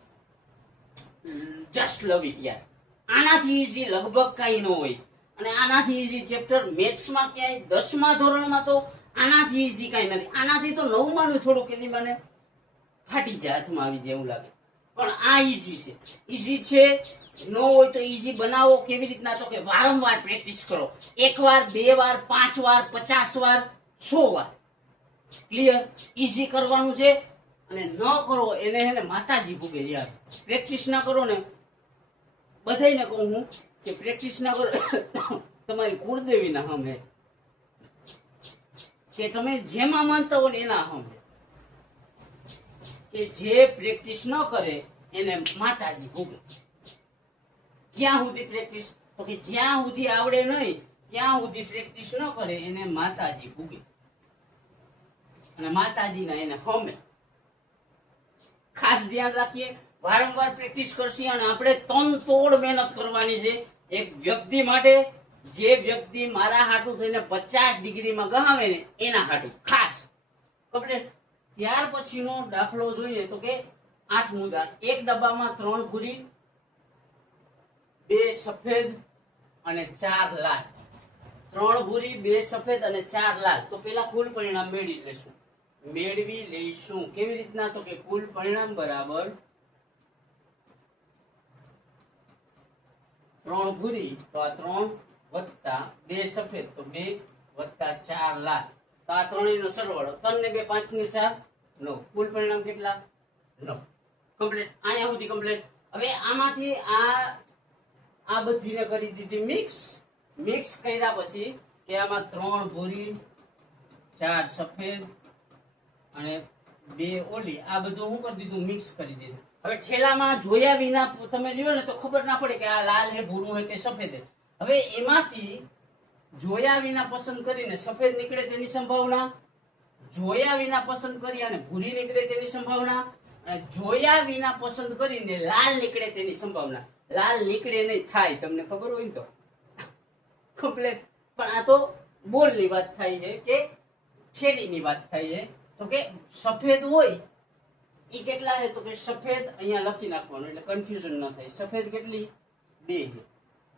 just love it યાર. આનાથી ઈઝી લગભગ કઈ ન હોય. અને આનાથી ઈઝી ચેપ્ટર મેથ્સમાં ક્યાંય 10મા ધોરણમાં તો આનાથી ઈઝી કઈ નથી. આનાથી તો 9મા નું થોડુંક એની મને ફાટી જાય, હાથમાં આવી જાય એવું લાગે. પણ આ ઈઝી છે. ઈઝી છે ન હોય તો ઈઝી બનાવો. કેવી રીતના? તો કે વારંવાર પ્રેક્ટિસ કરો. 1 વાર, 2 વાર, 5 વાર, 50 વાર, 100 વાર. ક્લિયર? ઈઝી કરવાનું છે. અને ન કરો એને માતાજી ભૂગે યાર. પ્રેક્ટિસ ના કરો ને, બધાને કહું હું, કે પ્રેક્ટિસ ના કરો તમારી કુળદેવી ના હમે, કે તમે જેમાં માનતા હો ને એના હમે, કે જે પ્રેક્ટિસ ન કરે એને માતાજી ભોગે. ક્યાં સુધી પ્રેક્ટિસ? તો કે જ્યાં સુધી આવડે નહીં ત્યાં સુધી પ્રેક્ટિસ ન કરે એને માતાજી ભોગે, અને માતાજીના એને હમે. ખાસ ધ્યાન રાખીએ, વારંવાર પ્રેક્ટિસ કરશી અને આપણે તનતોડ મહેનત કરવાની છે એક વ્યક્તિ માટે. જે વ્યક્તિ મારા હાટું થઈને 50 ડિગ્રીમાં ગહાવે ને એના હાટું ખાસ કમ્પ્લીટ. ત્યાર પછીનો દાખલો જોઈએ તો કે 8મું દાખલો. એક ડબ્બામાં 3 ભૂરી, 2 સફેદ અને 4 લાલ. 3 ભૂરી, 2 સફેદ અને 4 લાલ. તો પેલા કુલ પરિણામ મેળવી લઈશું. કેવી રીતના? તો કે કુલ પરિણામ બરાબર 3 ભૂરી તો આ 3 વત્તા 2 સફેદ તો 2 વત્તા 4 લાલ. તો આ ત્રણેયનો સરવાળો 3 ને 2 5 ને 4 9. કુલ પરિણામ કેટલા? 9. કમ્પ્લીટ. અહીંયા સુધી કમ્પ્લીટ. હવે આમાંથી આ બધીને કરી દીધી મિક્સ કર્યા પછી કે આમાં 3 ભૂરી, 4 સફેદ અને 2 ઓલી, આ બધું હું કરી દીધું, મિક્સ કરી દીધું. હવે ઠેલામાં જોયા વિના તમે લ્યો ને તો ખબર ના પડે કે આ લાલ હે, ભૂરું હે કે સફેદ હે. હવે એમાંથી જોયા વિના પસંદ કરીને સફેદ નીકળે તેની સંભાવના, જોયા વિના પસંદ કરી અને ભૂરી નીકળે તેની સંભાવના, અને જોયા વિના પસંદ કરીને લાલ નીકળે તેની સંભાવના. લાલ નીકળે નહીં થાય, તમને ખબર હોય ને તો કમ્પ્લેટ. પણ આ તો બોલની વાત થાય છે કે ઠેલીની વાત થાય છે. તો કે સફેદ હોય ઈ કેટલા છે? તો કે સફેદ અહીંયા લખી નાખવાનું એટલે કન્ફ્યુઝન ન થાય. સફેદ કેટલી? 2 છે.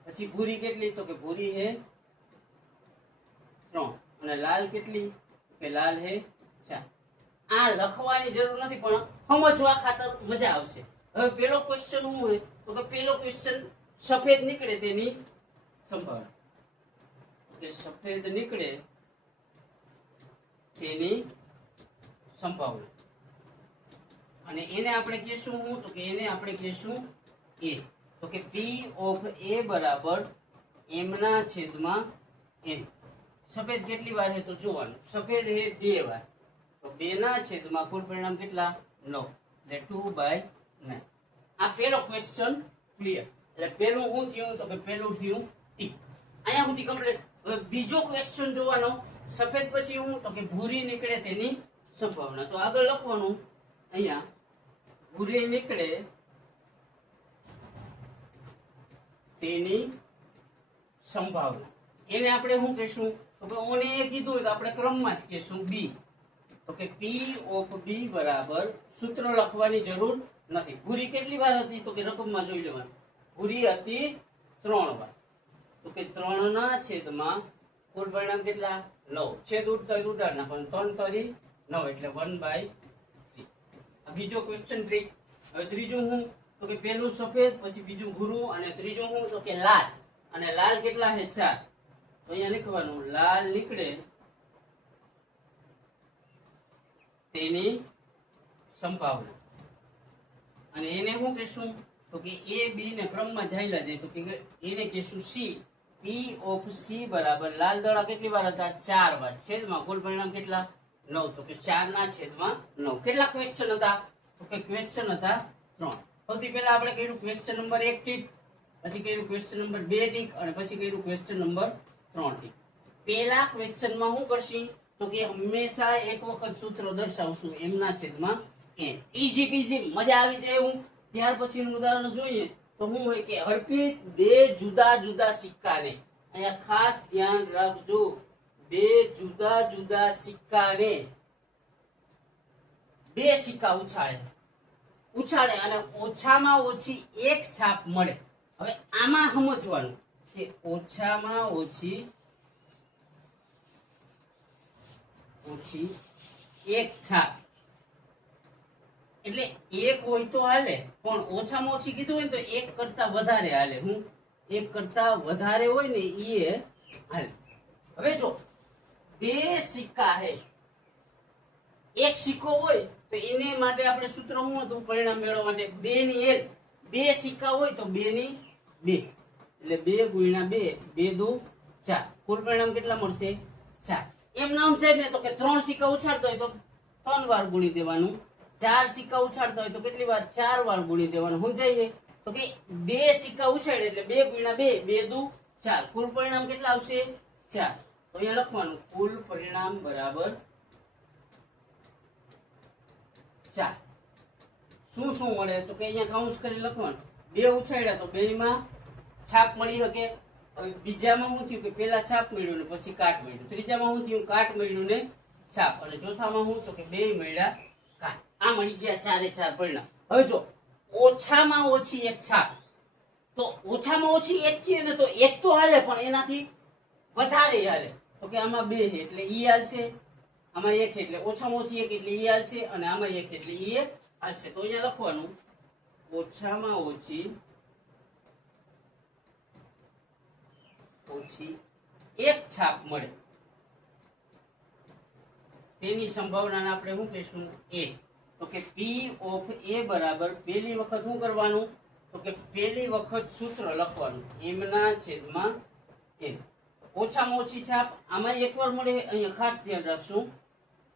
પછી ભૂરી કેટલી? તો કે ભૂરી છે 3. અને લાલ કેટલી? કે લાલ છે 4. આ લખવાની જરૂર નથી પણ સમજવા ખાતર મજા આવશે. હવે પેલો ક્વેશ્ચન શું હોય? તો કે પેલો ક્વેશ્ચન સફેદ નીકળે તેની સંભાવના. કે સફેદ નીકળે તેની સંભાવના, અને એને આપણે કહેશું હું? તો કે એને આપણે કહેશું A. તો કે P of A બરાબર m ના છેદમાં n. સફેદ કેટલી વાર છે તો જોવાનું. સફેદ છે 2 વાર, તો 2 ના છેદમાં કુલ પરિણામ કેટલા? 9, એટલે 2/9. આ પેલો ક્વેશ્ચન ક્લિયર. એટલે પેલું શું થયું? તો કે પેલું થયું ટીક. અહીંયા સુધી કમ્પ્લીટ. હવે બીજો ક્વેશ્ચન જોવાનો. સફેદ પછી હું? તો કે ભૂરી નીકળે તેની સંભાવના. તો આગળ લખવાનું અહીંયા ભૂરી નીકળે તેની સંભાવના. એને આપણે શું કહેશું? તો કે ઓને એ કીધું હોય તો આપણે ક્રમમાં જ કહેશું B. તો કે P of B બરાબર, સૂત્ર લખવાની જરૂર નથી. ભૂરી કેટલી વાર હતી? તો કે રકમમાં જોઈ લેવાનું. ભૂરી હતી 3 વાર, તો કે 3 ના છેદમાં કુલ પરિણામ કેટલા? 9. છેદ ઉડતા ઉડાડ નાખવાનું. 3 તરી 9 એટલે 1/3. આ બીજો ક્વેશ્ચન ટ્રીક. હવે ત્રીજું હું? તો કે પેલું સફેદ, પછી બીજું ભૂરું, અને ત્રીજું હું? તો કે લાલ. અને લાલ કેટલા છે? 4. તો અહીંયા લખવાનું લાલ નીકળે તેની સંભાવના. અને એને શું કહેશું? તો કે A B ને ક્રમમાં જાયલા દે, તો કે એને કહેશું C. P of C બરાબર લાલ દડા કેટલી વાર હતા? 4 વાર. છેદમાં કુલ પરિણામ કેટલા? 9. તો કે 4 ના છેદમાં 9. કેટલા ક્વેશ્ચન હતા? તો કે ક્વેશ્ચન હતા 3. સૌથી પહેલા આપણે કર્યું ક્વેશ્ચન નંબર 1 ટીક, પછી કર્યું ક્વેશ્ચન નંબર 2 ટીક, અને પછી કર્યું ક્વેશ્ચન નંબર 3 ટીક. પહેલા ક્વેશ્ચનમાં શું કરશી? તો કે હંમેશા એક વખત સૂત્ર દર્શાવશું m ના છેદમાં n. ઈઝી પીઝી, મજા આવી જાય એવું. ત્યાર પછીનું ઉદાહરણ જોઈએ તો શું હોય કે અર્પિત 2 જુદા જુદા સિક્કાને, અહીંયા ખાસ ધ્યાન રાખજો, 2 જુદા જુદા સિક્કાને 2 સિક્કા ઉછાળે અને ઓછામાં ઓછી 1 છાપ મળે. હવે આમાં સમજવાનું કે ઓછામાં ઓછી 1 છાપ એટલે 1 હોય તો હાલે, પણ ઓછામાં ઓછી કીધું હોય ને તો 1 કરતા વધારે હાલે. હું 1 કરતા વધારે હોય ને એ હાલે. હવે જો 2 સિક્કા હે, 1 સિક્કો હોય તો એને માટે આપણે સૂત્ર શું હતું પરિણામ મેળવવા માટે? 2 ની 1. 2 સિક્કા હોય તો 2 ની 2. એટલે 2 ગુણ્યા 2, 2 દુ 4. કુલ પરિણામ કેટલા મળશે? 4. એમ નામ છે ને તો કે 3 સિક્કા ઉછાળતો હોય તો 3 વાર ગુણી દેવાનું, 4 સિક્કા ઉછાળતા હોય તો કેટલી વાર? 4 વાર ગુણી દેવાનું. સમજાય છે? તો કે 2 સિક્કા ઉછાળે એટલે 2 ગુણ્યા 2, 2 દુ 4. કુલ પરિણામ કેટલા આવશે? 4. તો અહીંયા લખવાનું કુલ પરિણામ બરાબર 4. શું શું મળે? તો કે અહીંયા કાઉન્સ કરી લખવાનું. 2 ઉછાળ્યા તો 2 માં છાપ મળી શકે. હવે બીજામાં શું થયું કે પેલા છાપ મળ્યું ને પછી કાટ મળ્યું. ત્રીજામાં શું થયું? કાટ મળ્યું ને છાપ. અને ચોથામાં શું? તો કે 2 મળ્યા કાટ. આ મળી ગયા 4 એ 4 પરિણામ. હવે જો ઓછામાં ઓછી એક છાપ, તો ઓછામાં ઓછી એક થી ને તો એક તો હાલે પણ એનાથી વધારે હાલે. તો કે આમાં 2 છે એટલે ઈ હાલશે, આમાં 1 એટલે ઓછામાં ઓછી 1 એટલે ઈ હાલશે, અને આમાં 1 એટલે ઈ હાલશે. તો અહીંયા લખવાનું ઓછામાં ઓછી એક છાપ મળે તેની સંભાવનાને આપણે શું કહીશું? A. તો કે P of A બરાબર પહેલી વખત શું કરવાનું? તો કે પહેલી વખત સૂત્ર લખવાનું m ના છેદમાં n. ઓછામાં ઓછી છાપ આમાં એકવાર મળે. અહીંયા ખાસ ધ્યાન રાખશું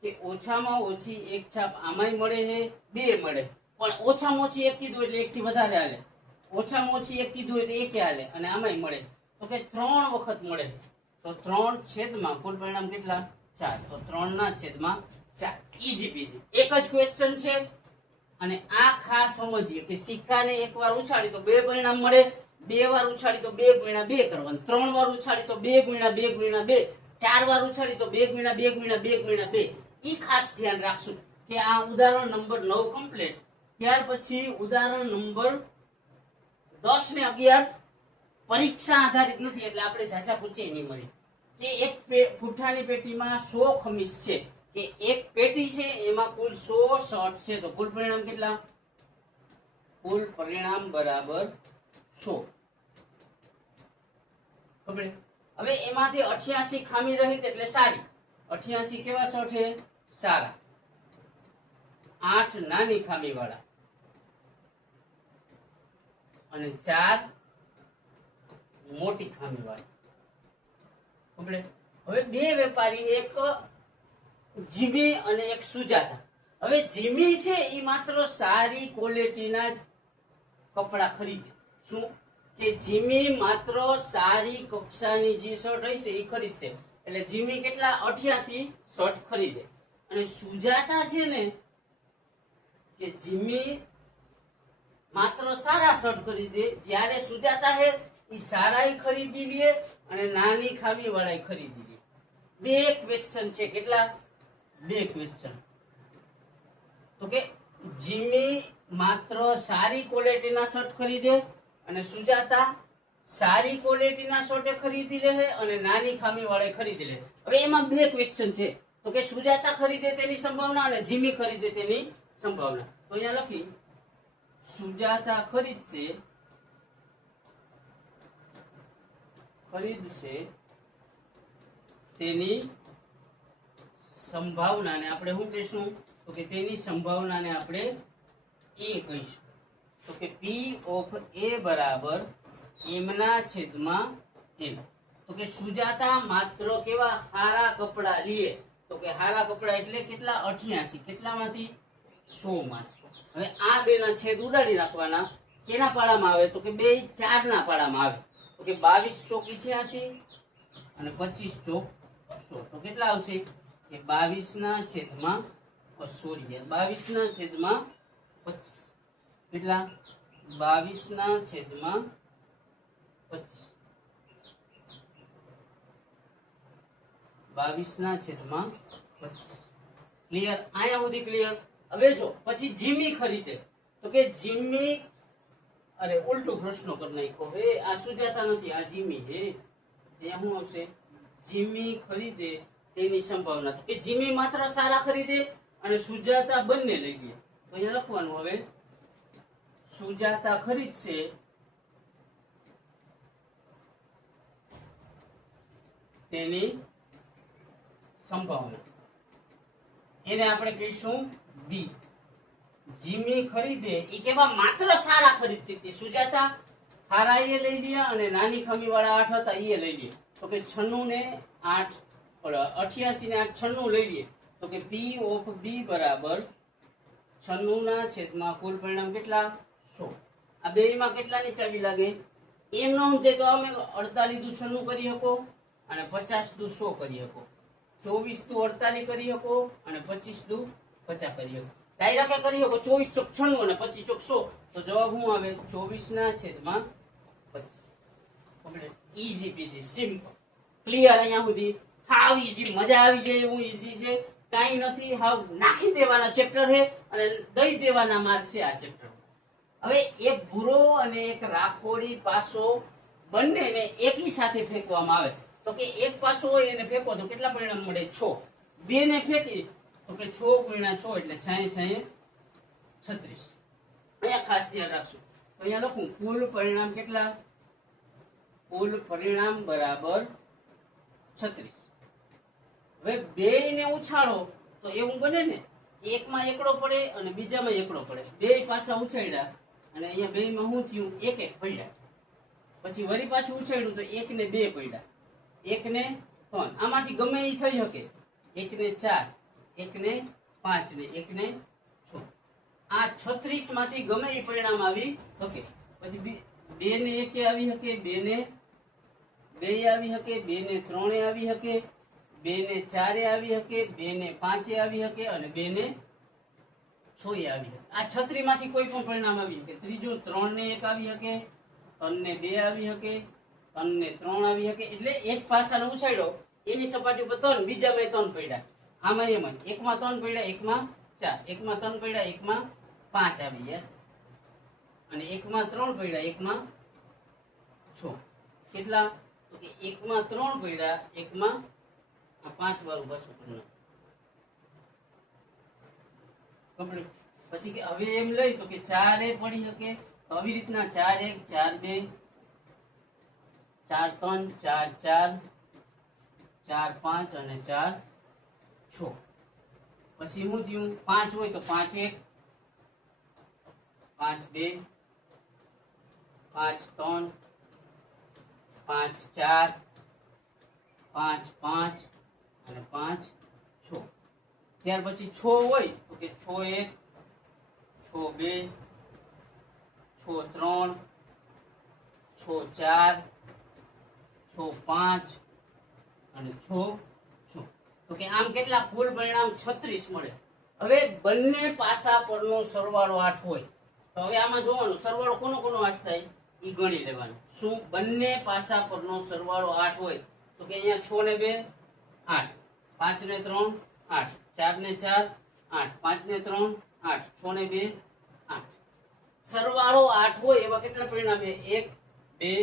કે ઓછામાં ઓછી એક છાપ આમાંય મળે છે, 2 મળે. પણ ઓછામાં ઓછી એક કીધું એટલે 1 થી વધારે હાલે, ઓછામાં ઓછી એક કીધું એટલે 1 હાલે, અને આમાંય મળે તો કે 3 વખત મળે. તો 3 છેદમાં કુલ પરિણામ કેટલા? 4. તો 3 ના છેદમાં 4. ઈઝી પીઝી એક જ ક્વેશ્ચન છે. અને આ ખાસ સમજીએ કે સિક્કાને એકવાર ઉછાળી તો 2 પરિણામ મળે, 2 વાર ઉછાળી તો 2 ગુણ્યા 2 કરવાનું, 3 વાર ઉછાળી તો 2 ગુણ્યા 2 ગુણ્યા 2, 4 વાર ઉછાળી તો 2 ગુણ્યા 2 ગુણ્યા 2 ગુણ્યા 2. ઈ ખાસ ધ્યાન રાખશું કે આ ઉદાહરણ નંબર 9 કમ્પ્લીટ. ત્યાર પછી ઉદાહરણ નંબર 10 ને 11 પરીક્ષા આધારિત નથી એટલે આપણે ઝાઝા પૂછે નહીં મળી. કે એક પુઠ્ઠાની પેટીમાં 100 ખમીસ છે, કે એક પેટી છે એમાં કુલ 100 શર્ટ છે. તો કુલ પરિણામ કેટલા? કુલ પરિણામ બરાબર 100. હવે એમાંથી 88 ખામી રહિત એટલે સારી. 88 કેવા શર્ટ છે? સારા. 8 નાની ખામી વાળા અને 4 મોટી ખામી વાળા. હવે 2 વેપારી, એક જીમી અને એક સુજાતા. હવે જીમી છે એ માત્ર સારી ક્વોલિટીના જ કપડા ખરીદે. શું કે જીમી માત્ર સારી કક્ષાની જે શર્ટ હશે એ ખરીદશે. એટલે જીમી કેટલા? 88 શર્ટ ખરીદે. અને સુજાતા છે ને કે જીમી માત્ર સારા શર્ટ ખરીદે, જ્યારે સુજાતા હે એ સારા ખરીદી લે અને નાની ખામી વાળા ખરીદી લે. 2 ક્વેશ્ચન છે. કેટલા? 2 ક્વેશ્ચન. તો કે જીમી માત્ર સારી ક્વોલિટીના શર્ટ ખરીદે અને સુજાતા સારી ક્વોલિટીના શર્ટ ખરીદી લે અને નાની ખામી વાળા ખરીદી લે. હવે એમાં 2 ક્વેશ્ચન છે. તો કે સુજાતા ખરીદે તેની સંભાવના અને જીમી ખરીદે તેની સંભાવના. તો અહીંયા લખી સુજાતા ખરીદશે તેની સંભાવનાને આપણે શું કહીશું? તો કે તેની સંભાવનાને આપણે A કહીશું. તો કે P of A બરાબર m ના છેદમાં n. તો કે સુજાતા માત્ર કેવા? હારા કપડા લે. તો કે હારા કપડા એટલે કેટલા? 88. કેટલામાંથી? 100 માં. હવે આ 2 ના છેદ ઉડાડી નાખવાના. કેના પાડામાં આવે? તો કે 2 4 ના પાડામાં આવે. તો કે 22 ચોક 88 અને 25 ચોક 100. તો કેટલા આવશે? કે 22 ના છેદમાં 22 ના છેદમાં 25. કેટલા? 22 ના છેદમાં 25. 22 ના છેદમાં 25. ક્લિયર? આયા સુધી ક્લિયર? હવે જો પછી જીમી ખરીદે. તો કે જીમી, અરે ઉલટો પ્રશ્ન કરી નાખ્યો. હે આ સુજાતા નથી, આ જીમી હે. ત્યાં શું આવશે? જીમી ખરીદે તેની સંભાવના. તો કે જીમી માત્ર સારા ખરીદે અને સુજાતા બંને લઈ લે. તો અહીંયા લખવાનું હવે સુજાતા ખરીદશે તેની સંભાવના. એને આપણે કહીશું B. જીમી ખરીદે એ કેવા? માત્ર સારા ખરીદતી હતી. સુજાતા હારા એ લઈ લઈએ અને નાની ખમી વાળા 8 હતા એ લઈ લઈએ. તો કે 96 ને 8 88 ને 8 96 લઈ લઈએ. તો કે P ઓફ B બરાબર 96 ના છેદમાં કુલ પરિણામ કેટલા 100. આ બેયમાં કેટલાની ચાવી લાગે? એમ નો સમજે તો અમે 48 દુ 96 કરી શકો અને 50 દુ 100 કરી શકો, 24 દુ 48 કરી શકો અને 25 દુ 50 કરી શકો. ડાયરેક્ટ કરી શકો 24 ચોક 96 અને 25 ચોક 100. તો જવાબ શું આવે? 24 ના છેદમાં 25. Easy peasy, simple, clear. અહીંયા સુધી હાવ ઈઝી, મજા આવી જાય એવું ઈઝી છે, કાઈ નથી. હાવ નાખી દેવાના ચેપ્ટર છે અને દઈ દેવાના માર્ક છે આ ચેપ્ટર. હવે એક ભૂરો અને એક રાખોડી પાસો બંનેને એકી સાથે ફેંકવામાં આવે. તો કે એક પાસો હોય એને ફેંકો તો કેટલા પરિણામ મળે? 6. બે ને ફેંકી તો કે 6 ગુણ્યા 6 એટલે 6 36. અહીંયા ખાસ ધ્યાન રાખશું. તો અહીંયા લખું કુલ પરિણામ કેટલા? કુલ પરિણામ બરાબર 36. હવે બેયને ઉછાળો તો એવું બને ને, એકમાં એકડો પડે અને બીજામાં એકડો પડે. બે પાસા ઉછાળ્યા અને અહીંયા બેયમાં શું થયું? એક એક પડ્યા. પછી વળી પાછું ઉછાળ્યું તો 1 ને 2 પડ્યા, 1 ને 3. આમાંથી ગમે એ થઈ શકે. 1 ને 4, 1 ને 5 ને 1 ને 6. આ 36 માંથી ગમે એ પરિણામ આવી શકે. પછી 2 ને 1 આવી શકે, 2 ને 2 આવી શકે, 2 ને 3 આવી શકે, 2 ને 4 આવી શકે, 2 ને 5 આવી શકે અને 2 ને 6 આવી શકે. આ 36 માંથી કોઈ પણ પરિણામ આવી શકે. ત્રીજું 3 ને 1 આવી શકે, 3 ને 2 આવી શકે, 3 ને 3 આવી શકે. એટલે એક પાસાને ઉછાળ્યો એની સપાટી ઉપર 3, બીજામાં 3 પડ્યા. આમાં એમ જ એકમાં 3 પડ્યા, એકમાં 4, એકમાં 3 પડ્યા, એકમાં 5 આવી ગયા અને એકમાં 3 પડ્યા, એકમાં 6. કેટલા? તો કે એકમાં 3 પડ્યા, એકમાં 5 વાળું પાછું પરિણામ કમ્પ્લીટ. પછી કે હવે એમ લઈ તો કે 4 એ પડી શકે. તો આવી રીતના 4 1 4 2 4 3 4 4 4 5 અને 4 6. પછી શું થયું? 5 હોય તો 5 1 5 2 5 3 5 4 5 5 અને 5 6. ત્યાર પછી 6 હોય તો કે 6 1 6 2 6 3 6 4 6 5 અને 6 6. તો કે આમ કેટલા કુલ પરિણામ 36 મળે. હવે બંને પાસા પરનો સરવાળો 8 હોય તો હવે આમાં જોવાનું સરવાળો કોનો કોનો 8 થાય ઈ ગણી લેવાનું. શું? બંને પાસા પરનો સરવાળો 8 હોય તો કે અહીંયા 6 ને 2 8, 5 ને 3 8, 4 ને 4 8, 5 ને 3 8, 6 ને 2 8. સરવાળો 8 હોય એવા કેટલા પરિણામ છે? 1 2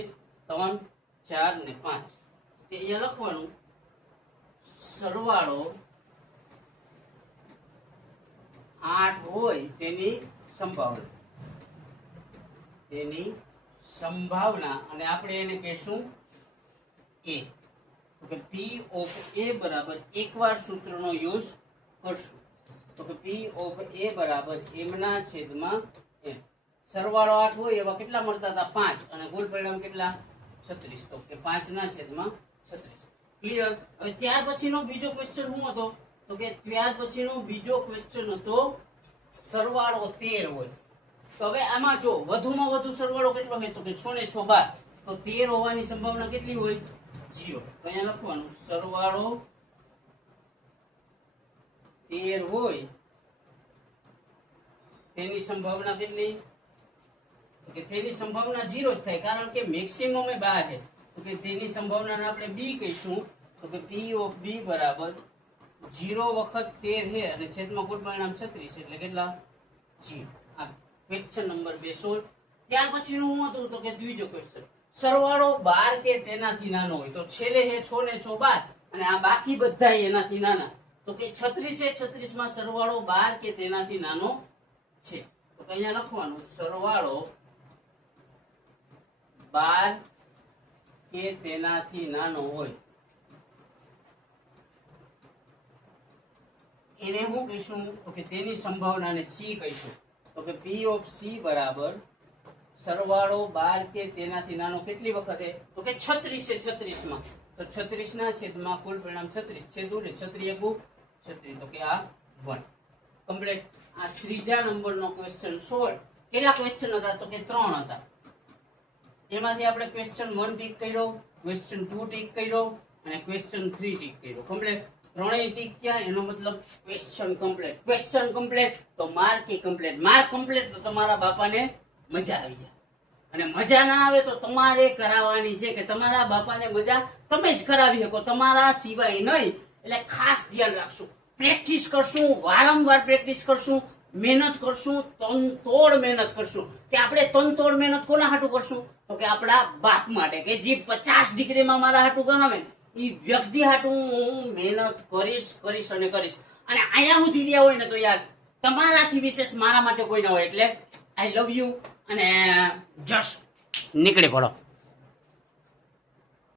3 4 ને 5. કે અહીંયા લખવાનું સરવાળો 8 હોય તેની સંભાવના, તેની સંભાવના અને આપણે એને કહેશું A. તો કે P ઓફ A બરાબર એકવાર સૂત્રનો યુઝ કરશું. તો કે P ઓફ A બરાબર m ના છેદમાં m. સરવાળો 8 હોય એવા કેટલા મળતા હતા? 5 અને કુલ પરિણામ કેટલા? 36. તો કે 5 ના છેદમાં 36. ક્લિયર. હવે ત્યાર પછીનો બીજો ક્વેશ્ચન શું હતો? તો કે ત્યાર પછીનો બીજો ક્વેશ્ચન હતો સરવાળો 13 હોય. તો હવે આમાં જો વધુમાં વધુ સરવાળો કેટલો હોય? તો કે 6 ને 6 12. તો 13 હોવાની સંભાવના કેટલી હોય? 0. તો અહીંયા લખવાનું સરવાળો 13 હોય તેની સંભાવના કેટલી? તો કે તેની સંભાવના 0 જ થાય, કારણ કે મેક્સિમમ એ 12 છે. તો કે તેની સંભાવનાને આપણે b કહીશું. તો કે P ઓફ B બરાબર 0 વખત 13 છે અને છેદમાં કુલ પરિણામ 36 એટલે કેટલા? 0. આ ક્વેશ્ચન નંબર 2 સોલ્વ. ત્યાર પછીનું શું હતું? તો કે ત્રીજો ક્વેશ્ચન સરવાળો 12 કે તેનાથી નાનો હોય. તો છેલ્લે છે 6 ને 6 12 અને આ બાકી બધા એનાથી નાના. તો કે 36 એ 36 માં સરવાળો 12 કે તેનાથી નાનો છે. તો અહીંયા લખવાનું સરવાળો 12 કે તેનાથી નાનો હોય એને શું કહીશું? તો કે તેની સંભાવનાને C કહીશું. તો કે P ઓફ C બરાબર સરવાળો 12 કે તેનાથી નાનો કેટલી વખતે? તો કે 36 છે 36 માં. તો 36 ના છેદમાં કુલ પરિણામ 36 છેદું ને 36 એકુ 36, તો કે આ 1 કમ્પ્લીટ. આ ત્રીજા નંબરનો ક્વેશ્ચન સોલ્વ. કેટલા ક્વેશ્ચન હતા? તો કે 3 હતા. એમાંથી આપણે ક્વેશ્ચન 1 ટીક કર્યો, ક્વેશ્ચન 2 ટીક કર્યો અને ક્વેશ્ચન 3 ટીક કર્યો. કમ્પ્લીટ. ત્રણેય ટીક થયા, એનો મતલબ ક્વેશ્ચન કમ્પ્લીટ. ક્વેશ્ચન કમ્પ્લીટ તો માર્ક એ કમ્પ્લીટ. માર્ક કમ્પ્લીટ તો તમારા બાપાને મજા આવી જાય. અને મજા ના આવે તો તમારે કરાવવાની છે, કે તમારા બાપાને મજા તમે જ કરાવી શકો, તમારા સિવાય નહીં. એટલે ખાસ ધ્યાન રાખશું. પ્રેક્ટિસ કરશું, વારંવાર પ્રેક્ટિસ કરશું, મહેનત કરશું, તનતોડ મહેનત કરશું. કે આપણે તનતોડ મહેનત કોના હાટું કરશું? તો કે આપણા બાપ માટે, કે જે 50 ડિગ્રીમાં મારા હાટું ગણાવે એ વ્યક્તિ હાટું હું મહેનત કરીશ અને કરીશ. અને અહીંયા સુધી રહ્યા હોય ને તો યાર તમારાથી વિશેષ મારા માટે કોઈ ના હોય. એટલે આઈ લવ યુ અને જસ્ટ નીકળી પડો.